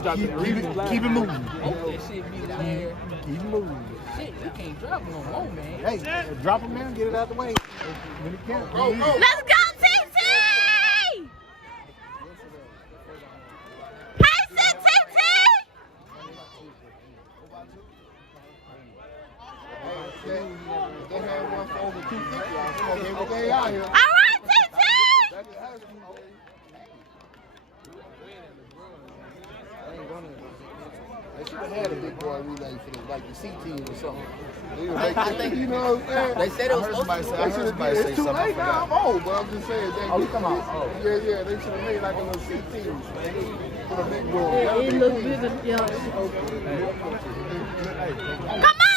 Keep it moving. Hope that shit be there. Keep moving. Shit, you can't drop no more, man. Hey, drop him down, get it out the way. When it counts. Go. Let's go, TT! Pace it, TT! They had one for over 250. They out here. All right, TT! They should have had a big boy relay for the, like the C team or something. I think, you know what I'm saying? They said it was supposed to be. It's too late now. I'm old, but I'm just saying. Come on. Yeah, they should have made like a little C team for the big boy. It looks bigger, yeah. Come on!